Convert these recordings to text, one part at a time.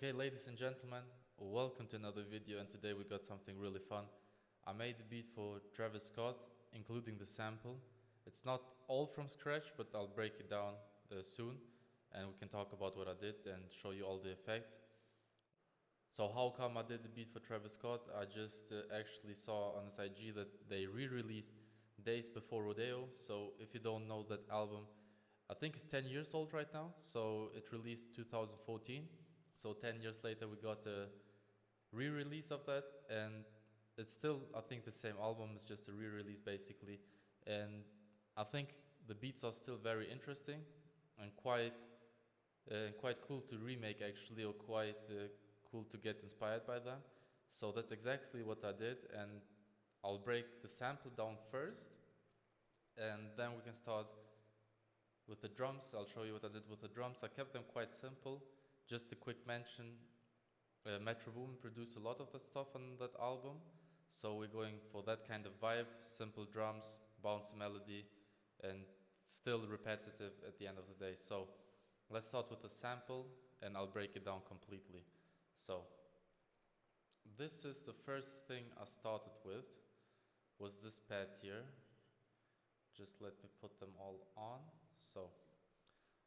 Okay, ladies and gentlemen, welcome to another video, and today we got something really fun. I made the beat for Travis Scott, including the sample. It's not all from scratch, but I'll break it down soon, and we can talk about what I did and show you all the effects. So how come I did the beat for Travis Scott? I just actually saw on his IG that they re-released days before Rodeo. So if you don't know that album, I think it's 10 years old right now. So it released 2014. So 10 years later we got a re-release of that, and it's still, I think, the same album. It's just a re-release basically, and I think the beats are still very interesting and quite cool to remake actually, or quite cool to get inspired by them. So that's exactly what I did, and I'll break the sample down first, and then we can start with the drums. I'll show you what I did with the drums. I kept them quite simple. Just a quick mention, Metro Boomin produced a lot of the stuff on that album, so we're going for that kind of vibe, simple drums, bouncy melody, and still repetitive at the end of the day. So let's start with the sample, and I'll break it down completely. So this is the first thing I started with, was this pad here. Just let me put them all on. So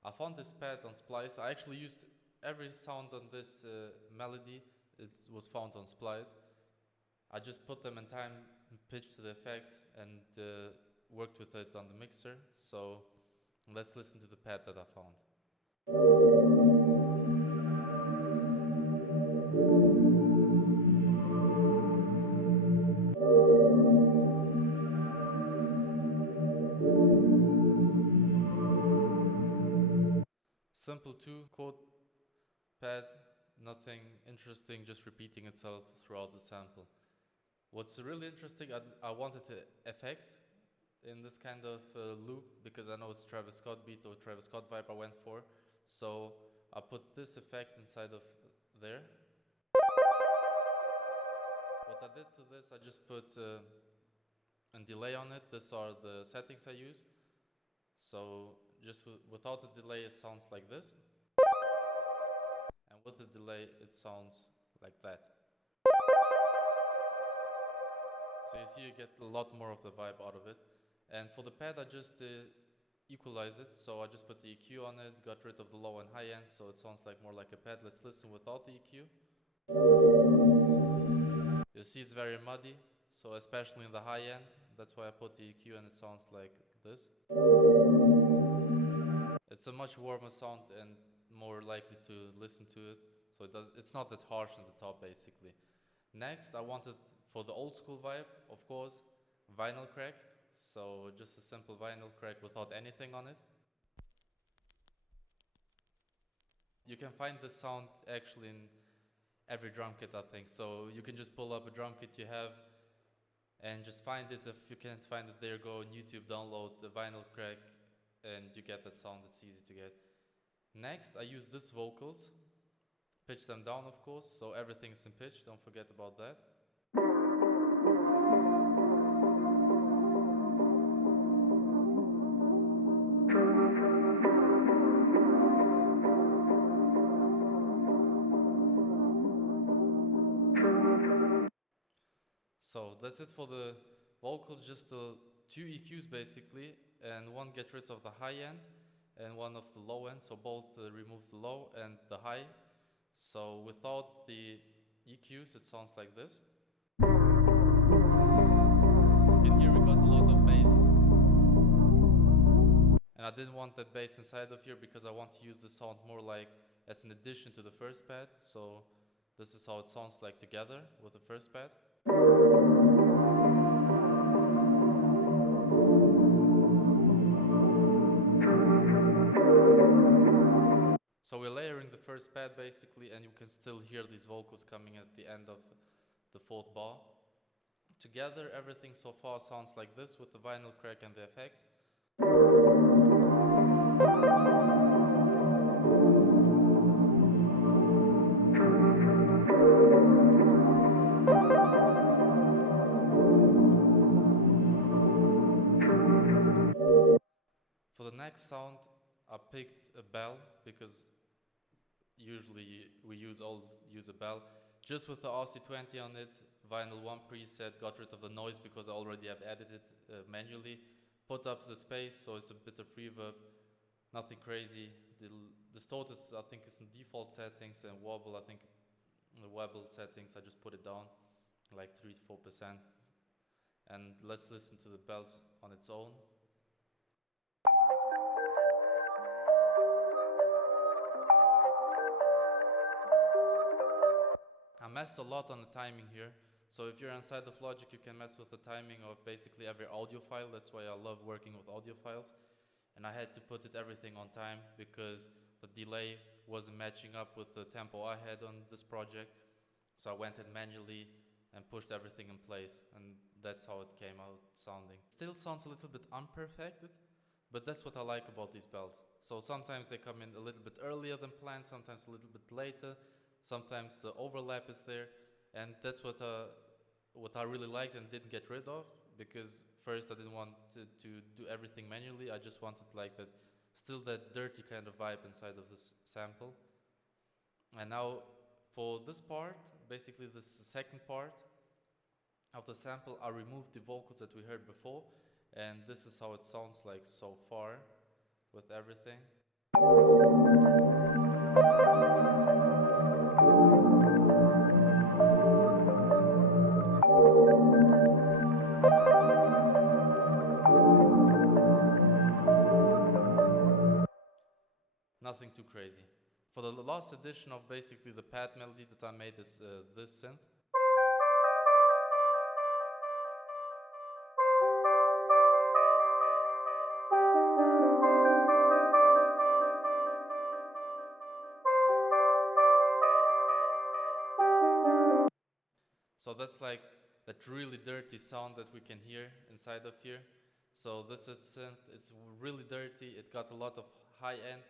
I found this pad on Splice. I actually used every sound on this melody. It was found on Splice. I just put them in time, pitched the effects, and worked with it on the mixer. So let's listen to the pad that I found. Simple 2-chord pad, nothing interesting, just repeating itself throughout the sample. What's really interesting, I wanted the effects in this kind of loop, because I know it's Travis Scott beat or Travis Scott vibe I went for. So I put this effect inside of there. What I did to this, I just put a delay on it. These are the settings I used. So just without the delay, it sounds like this. And with the delay, it sounds like that. So you see, you get a lot more of the vibe out of it. And for the pad, I just equalize it. So I just put the EQ on it, got rid of the low and high end, so it sounds like more like a pad. Let's listen without the EQ. You see it's very muddy, so especially in the high end. That's why I put the EQ, and it sounds like this. It's a much warmer sound and more likely to listen to it. So it's not that harsh in the top basically. Next, I wanted, for the old school vibe, of course, vinyl crack. So just a simple vinyl crack without anything on it. You can find this sound actually in every drum kit, I think. So you can just pull up a drum kit you have and just find it. If you can't find it there, go on YouTube, download the vinyl crack, and you get that sound. It's easy to get. Next, I use these vocals, pitch them down, of course, so everything's in pitch, don't forget about that. So that's it for the vocals, just the two EQs basically, and one gets rid of the high end and one of the low end, so both remove the low and the high. So without the EQs, it sounds like this. You can hear we got a lot of bass, and I didn't want that bass inside of here because I want to use the sound more like as an addition to the first pad. So this is how it sounds like together with the first pad. So we're layering the first pad basically, and you can still hear these vocals coming at the end of the fourth bar. Together, everything so far sounds like this with the vinyl crack and the effects. For the next sound, I picked a bell because usually we use a bell. Just with the RC20 on it, vinyl 1 preset, got rid of the noise because I already have edited manually. Put up the space, so it's a bit of reverb, nothing crazy. The distort is, I think, is in default settings, and wobble, I think, in the wobble settings, I just put it down like 3 to 4%. And let's listen to the bells on its own. I messed a lot on the timing here. So if you're inside of Logic, you can mess with the timing of basically every audio file. That's why I love working with audio files. And I had to put everything on time because the delay wasn't matching up with the tempo I had on this project. So I went in manually and pushed everything in place, and that's how it came out sounding. Still sounds a little bit unperfected, but that's what I like about these bells. So sometimes they come in a little bit earlier than planned, sometimes a little bit later, sometimes the overlap is there, and that's what I really liked and didn't get rid of, because first I didn't want to do everything manually. I just wanted like that, still that dirty kind of vibe inside of this sample. And now for this part, basically this second part of the sample, I removed the vocals that we heard before, and this is how it sounds like so far with everything. Nothing too crazy. For the last edition of basically the pad melody that I made is this synth. So that's like that really dirty sound that we can hear inside of here. So this is synth, it's really dirty, it got a lot of high end.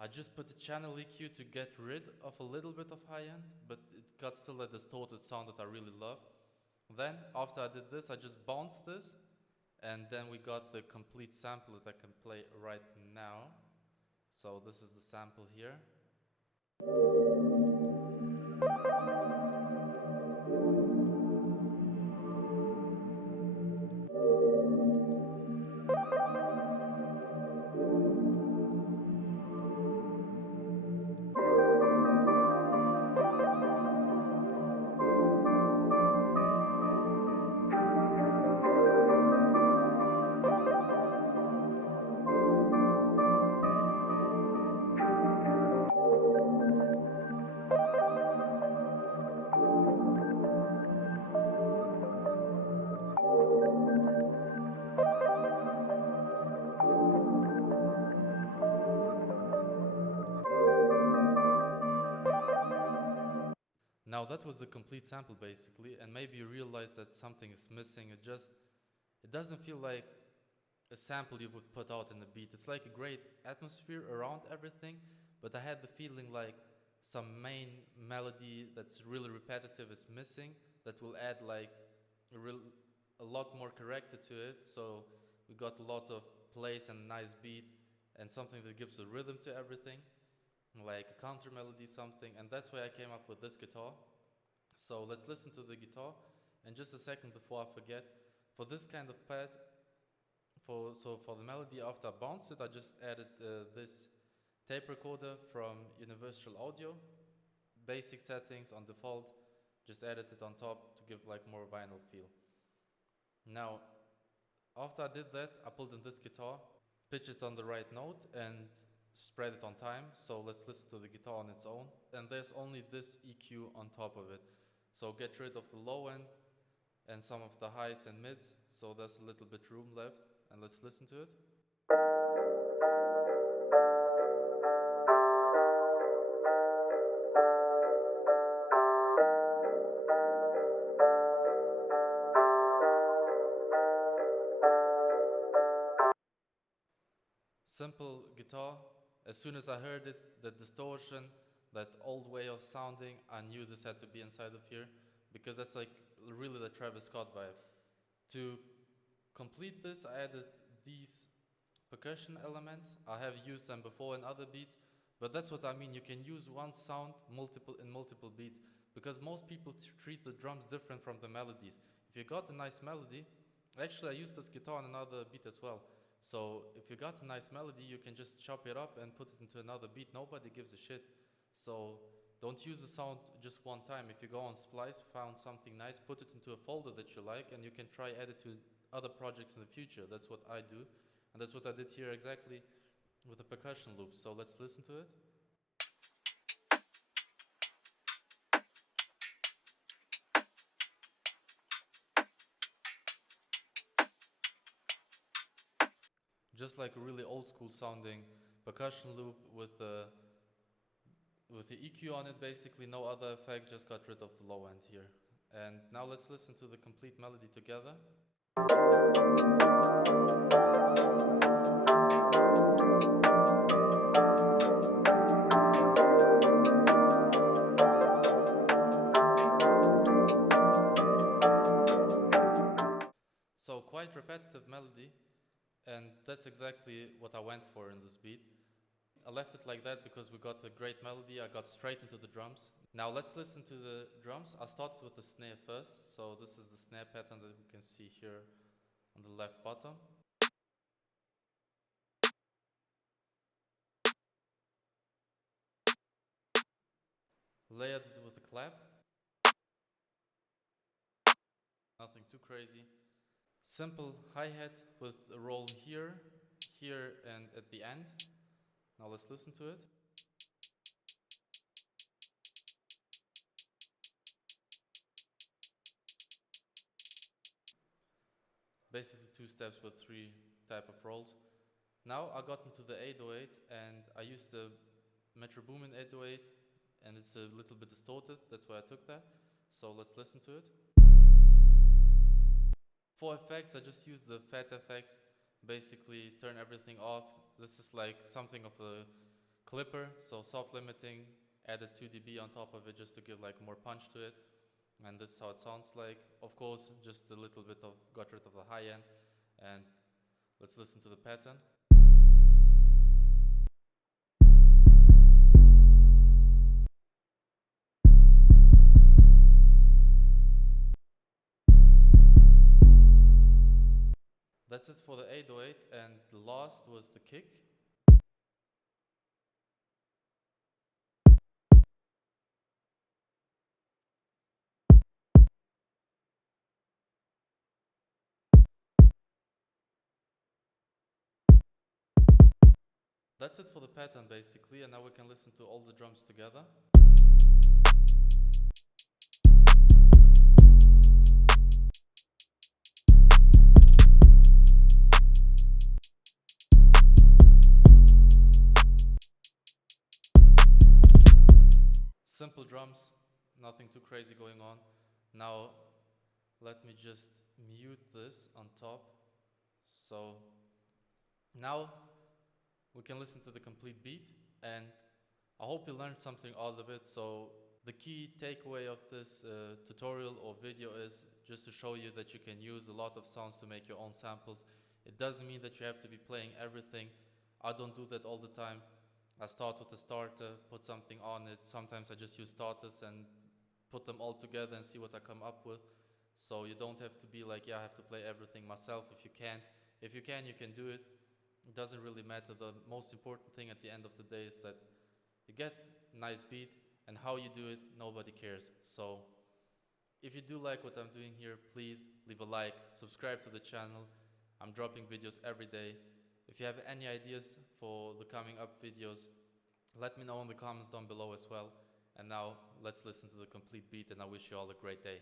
I just put the channel EQ to get rid of a little bit of high end, but it got still a distorted sound that I really love. Then, after I did this, I just bounced this, and then we got the complete sample that I can play right now. So this is the sample here. Now that was the complete sample basically, and maybe you realize that something is missing. It doesn't feel like a sample you would put out in a beat. It's like a great atmosphere around everything, but I had the feeling like some main melody that's really repetitive is missing, that will add like a lot more character to it. So we got a lot of place and nice beat and something that gives a rhythm to everything, like a counter melody, something, and that's why I came up with this guitar. So let's listen to the guitar. And just a second before I forget, for this kind of pad, for the melody, after I bounced it, I just added this tape recorder from Universal Audio, basic settings on default, just added it on top to give like more vinyl feel. Now, after I did that, I pulled in this guitar, pitched it on the right note, and spread it on time. So let's listen to the guitar on its own. And there's only this EQ on top of it. So get rid of the low end and some of the highs and mids. So there's a little bit room left. And let's listen to it. Simple guitar. As soon as I heard it, the distortion, that old way of sounding, I knew this had to be inside of here, because that's like really the Travis Scott vibe. To complete this, I added these percussion elements. I have used them before in other beats, But that's what I mean, you can use one sound in multiple beats, because most people treat the drums different from the melodies. If you got a nice melody, actually I use this guitar on another beat as well. So if you got a nice melody, you can just chop it up and put it into another beat. Nobody gives a shit. So don't use the sound just one time. If you go on Splice, found something nice, put it into a folder that you like, and you can try add it to other projects in the future. That's what I do, and that's what I did here exactly with the percussion loop. So let's listen to it. Just like a really old school sounding percussion loop with the EQ on it, basically no other effect, just got rid of the low end here. And now let's listen to the complete melody together. So quite repetitive melody, and that's exactly what I went for in this beat. I left it like that because we got a great melody. I got straight into the drums. Now let's listen to the drums. I started with the snare first. So this is the snare pattern that we can see here on the left bottom. Layered it with a clap. Nothing too crazy. Simple hi-hat with a roll here, here, and at the end. Now let's listen to it. Basically 2 steps with 3 type of rolls. Now I got into the 808 and I used the Metro Boomin 808, and it's a little bit distorted, that's why I took that. So let's listen to it. For effects, I just used the fat effects, basically turn everything off. This is like something of a clipper, so soft limiting, added 2 dB on top of it just to give like more punch to it. And this is how it sounds like. Of course, just a little bit of, got rid of the high end. And let's listen to the pattern. That's it for the 808, and the last was the kick. That's it for the pattern basically, and now we can listen to all the drums together. Simple drums, nothing too crazy going on. Now let me just mute this on top. So now we can listen to the complete beat, and I hope you learned something out of it. So the key takeaway of this tutorial or video is just to show you that you can use a lot of sounds to make your own samples. It doesn't mean that you have to be playing everything. I don't do that all the time. I start with a starter, put something on it. Sometimes I just use starters and put them all together and see what I come up with. So you don't have to be like, yeah, I have to play everything myself if you can't. If you can do it. It doesn't really matter. The most important thing at the end of the day is that you get a nice beat, and how you do it, nobody cares. So if you do like what I'm doing here, please leave a like, subscribe to the channel. I'm dropping videos every day. If you have any ideas for the coming up videos, let me know in the comments down below as well. And now let's listen to the complete beat, and I wish you all a great day.